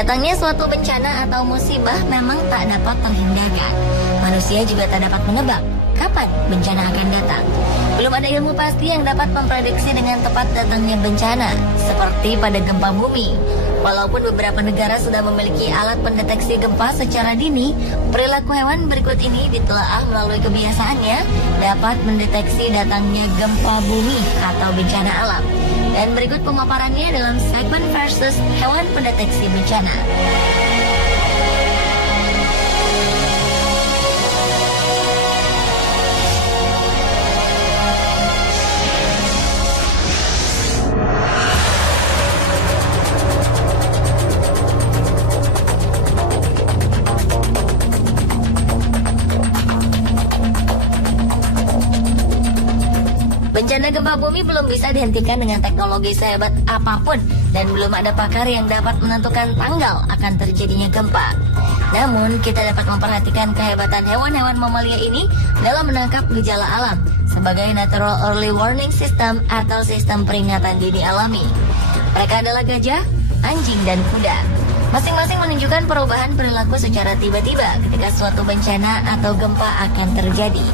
Datangnya suatu bencana atau musibah memang tak dapat terhindarkan. Manusia juga tak dapat menebak kapan bencana akan datang. Belum ada ilmu pasti yang dapat memprediksi dengan tepat datangnya bencana, seperti pada gempa bumi. Walaupun beberapa negara sudah memiliki alat pendeteksi gempa secara dini, perilaku hewan berikut ini ditelaah melalui kebiasaannya dapat mendeteksi datangnya gempa bumi atau bencana alam. Dan berikut pemaparannya dalam segmen versus hewan pendeteksi bencana. Bencana gempa bumi belum bisa dihentikan dengan teknologi sehebat apapun dan belum ada pakar yang dapat menentukan tanggal akan terjadinya gempa. Namun, kita dapat memperhatikan kehebatan hewan-hewan mamalia ini dalam menangkap gejala alam sebagai Natural Early Warning System atau sistem peringatan dini alami. Mereka adalah gajah, anjing, dan kuda. Masing-masing menunjukkan perubahan perilaku secara tiba-tiba ketika suatu bencana atau gempa akan terjadi.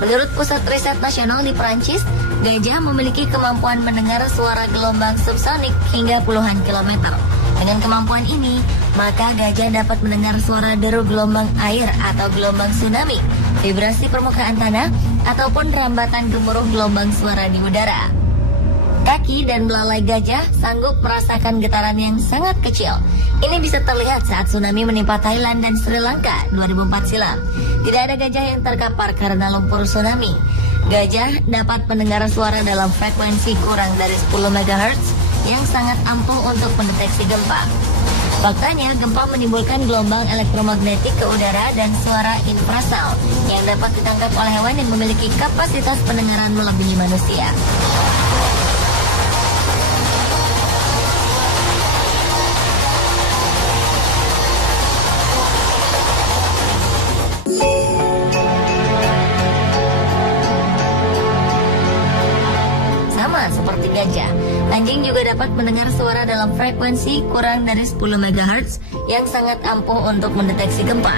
Menurut Pusat Riset Nasional di Perancis, gajah memiliki kemampuan mendengar suara gelombang subsonik hingga puluhan kilometer. Dengan kemampuan ini, maka gajah dapat mendengar suara deru gelombang air atau gelombang tsunami, vibrasi permukaan tanah, ataupun rambatan gemuruh gelombang suara di udara. Kaki dan belalai gajah sanggup merasakan getaran yang sangat kecil. Ini bisa terlihat saat tsunami menimpa Thailand dan Sri Lanka 2004 silam. Tidak ada gajah yang terkapar karena lumpur tsunami. Gajah dapat mendengar suara dalam frekuensi kurang dari 10 MHz yang sangat ampuh untuk mendeteksi gempa. Faktanya, gempa menimbulkan gelombang elektromagnetik ke udara dan suara infrasound yang dapat ditangkap oleh hewan yang memiliki kapasitas pendengaran melebihi manusia. Seperti gajah, anjing juga dapat mendengar suara dalam frekuensi kurang dari 10 MHz yang sangat ampuh untuk mendeteksi gempa.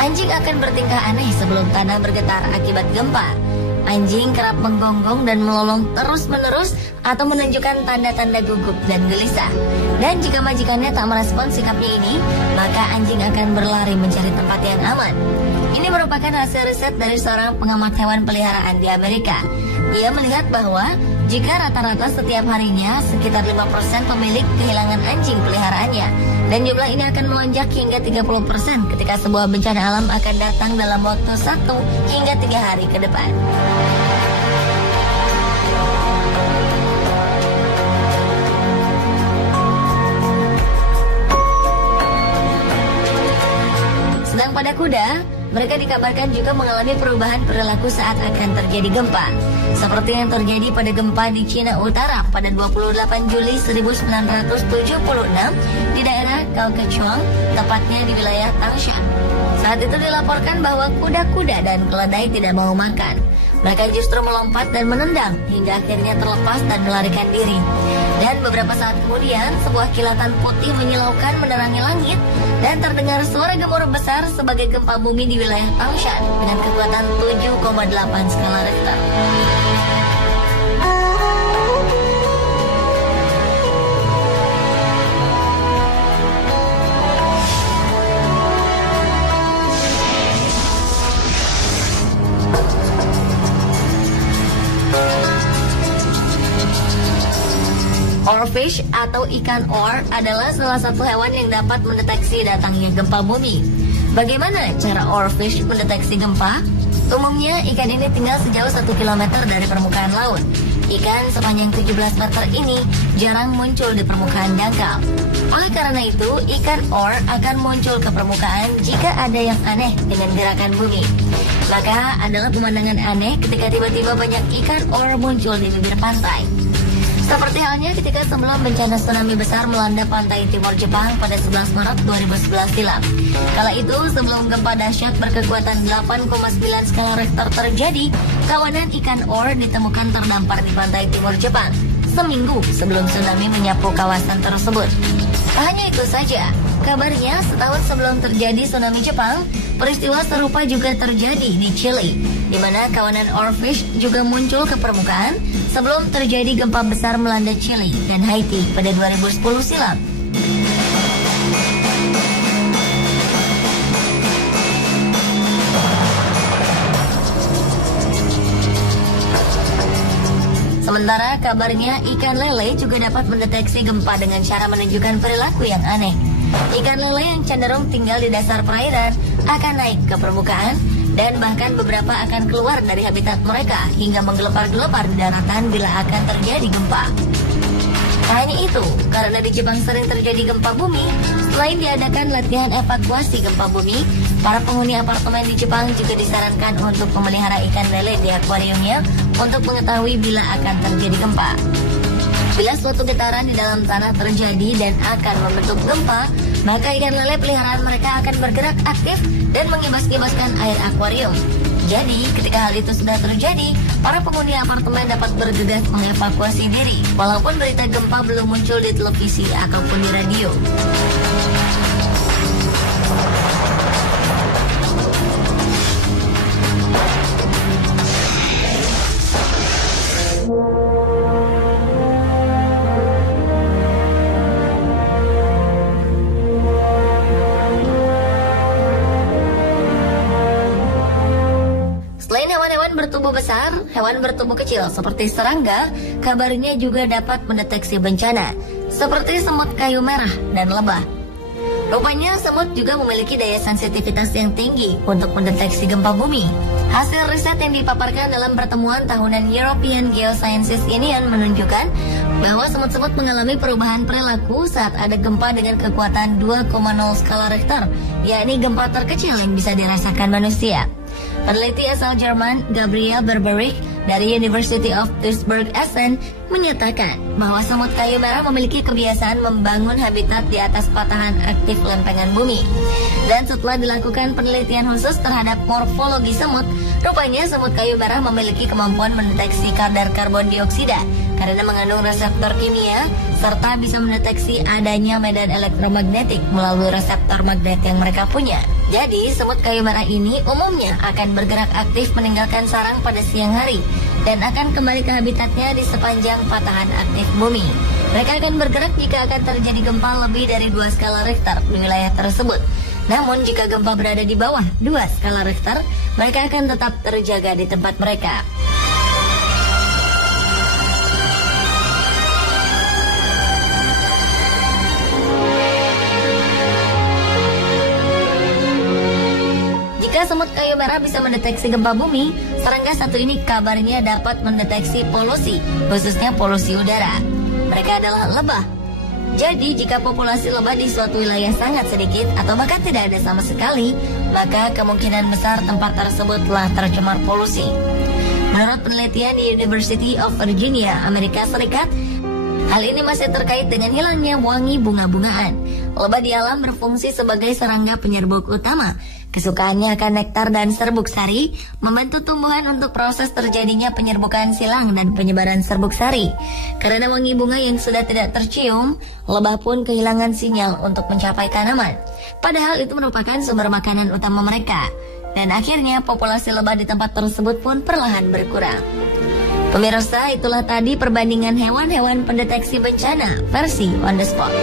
Anjing akan bertingkah aneh sebelum tanah bergetar akibat gempa. Anjing kerap menggonggong dan melolong terus-menerus atau menunjukkan tanda-tanda gugup dan gelisah. Dan jika majikannya tak merespon sikapnya ini, maka anjing akan berlari mencari tempat yang aman. Ini merupakan hasil riset dari seorang pengamat hewan peliharaan di Amerika. Ia melihat bahwa jika rata-rata setiap harinya sekitar 5% pemilik kehilangan anjing peliharaannya, dan jumlah ini akan melonjak hingga 30% ketika sebuah bencana alam akan datang dalam waktu 1 hingga 3 hari ke depan. Sedang pada kuda, mereka dikabarkan juga mengalami perubahan perilaku saat akan terjadi gempa, seperti yang terjadi pada gempa di Cina Utara pada 28 Juli 1976 di daerah Kaohsiung, tepatnya di wilayah Tangshan. Saat itu dilaporkan bahwa kuda-kuda dan keledai tidak mau makan. Mereka justru melompat dan menendang hingga akhirnya terlepas dan melarikan diri. Dan beberapa saat kemudian, sebuah kilatan putih menyilaukan menerangi langit dan terdengar suara gemuruh besar sebagai gempa bumi di wilayah Tangshan dengan kekuatan 7,8 skala Richter. Oarfish atau ikan oar adalah salah satu hewan yang dapat mendeteksi datangnya gempa bumi. Bagaimana cara oarfish mendeteksi gempa? Umumnya ikan ini tinggal sejauh 1 km dari permukaan laut. Ikan sepanjang 17 meter ini jarang muncul di permukaan dangkal. Oleh karena itu, ikan oar akan muncul ke permukaan jika ada yang aneh dengan gerakan bumi. Maka adalah pemandangan aneh ketika tiba-tiba banyak ikan oar muncul di bibir pantai. Seperti halnya ketika sebelum bencana tsunami besar melanda pantai timur Jepang pada 11 Maret 2011 silam. Kala itu, sebelum gempa dahsyat berkekuatan 8,9 skala Richter terjadi, kawanan ikan or ditemukan terdampar di pantai timur Jepang seminggu sebelum tsunami menyapu kawasan tersebut. Tak hanya itu saja, kabarnya setahun sebelum terjadi tsunami Jepang, peristiwa serupa juga terjadi di Chili, di mana kawanan oarfish juga muncul ke permukaan sebelum terjadi gempa besar melanda Chili dan Haiti pada 2010 silam. Sementara kabarnya ikan lele juga dapat mendeteksi gempa dengan cara menunjukkan perilaku yang aneh. Ikan lele yang cenderung tinggal di dasar perairan akan naik ke permukaan dan bahkan beberapa akan keluar dari habitat mereka hingga menggelepar-gelepar di daratan bila akan terjadi gempa. Tak hanya itu, karena di Jepang sering terjadi gempa bumi, selain diadakan latihan evakuasi gempa bumi, para penghuni apartemen di Jepang juga disarankan untuk memelihara ikan lele di akuariumnya untuk mengetahui bila akan terjadi gempa. Bila suatu getaran di dalam tanah terjadi dan akan membentuk gempa, maka ikan lele peliharaan mereka akan bergerak aktif dan mengibas-ibaskan air akuarium. Jadi, ketika hal itu sudah terjadi, para penghuni apartemen dapat bergegas mengevakuasi diri, walaupun berita gempa belum muncul di televisi ataupun di radio. Bertubuh besar, hewan bertubuh kecil seperti serangga, kabarnya juga dapat mendeteksi bencana, seperti semut kayu merah dan lebah. Rupanya semut juga memiliki daya sensitivitas yang tinggi untuk mendeteksi gempa bumi. Hasil riset yang dipaparkan dalam pertemuan tahunan European Geosciences Union menunjukkan bahwa semut-semut mengalami perubahan perilaku saat ada gempa dengan kekuatan 2,0 skala Richter, yakni gempa terkecil yang bisa dirasakan manusia. Peneliti asal Jerman Gabriel Berberich dari University of Duisburg-Essen menyatakan bahwa semut kayu merah memiliki kebiasaan membangun habitat di atas patahan aktif lempengan bumi. Dan setelah dilakukan penelitian khusus terhadap morfologi semut, rupanya semut kayu merah memiliki kemampuan mendeteksi kadar karbon dioksida karena mengandung reseptor kimia serta bisa mendeteksi adanya medan elektromagnetik melalui reseptor magnet yang mereka punya. Jadi, semut kayu merah ini umumnya akan bergerak aktif meninggalkan sarang pada siang hari dan akan kembali ke habitatnya di sepanjang patahan aktif bumi. Mereka akan bergerak jika akan terjadi gempa lebih dari 2 skala Richter di wilayah tersebut. Namun, jika gempa berada di bawah 2 skala Richter, mereka akan tetap terjaga di tempat mereka. Jika semut kayu merah bisa mendeteksi gempa bumi, serangga satu ini kabarnya dapat mendeteksi polusi, khususnya polusi udara. Mereka adalah lebah. Jadi, jika populasi lebah di suatu wilayah sangat sedikit atau bahkan tidak ada sama sekali, maka kemungkinan besar tempat tersebut telah tercemar polusi. Menurut penelitian di University of Virginia, Amerika Serikat, hal ini masih terkait dengan hilangnya wangi bunga-bungaan. Lebah di alam berfungsi sebagai serangga penyerbuk utama. Kesukaannya akan nektar dan serbuk sari, membantu tumbuhan untuk proses terjadinya penyerbukan silang dan penyebaran serbuk sari. Karena wangi bunga yang sudah tidak tercium, lebah pun kehilangan sinyal untuk mencapai tanaman. Padahal itu merupakan sumber makanan utama mereka. Dan akhirnya populasi lebah di tempat tersebut pun perlahan berkurang. Pemirsa, itulah tadi perbandingan hewan-hewan pendeteksi bencana versi On The Spot.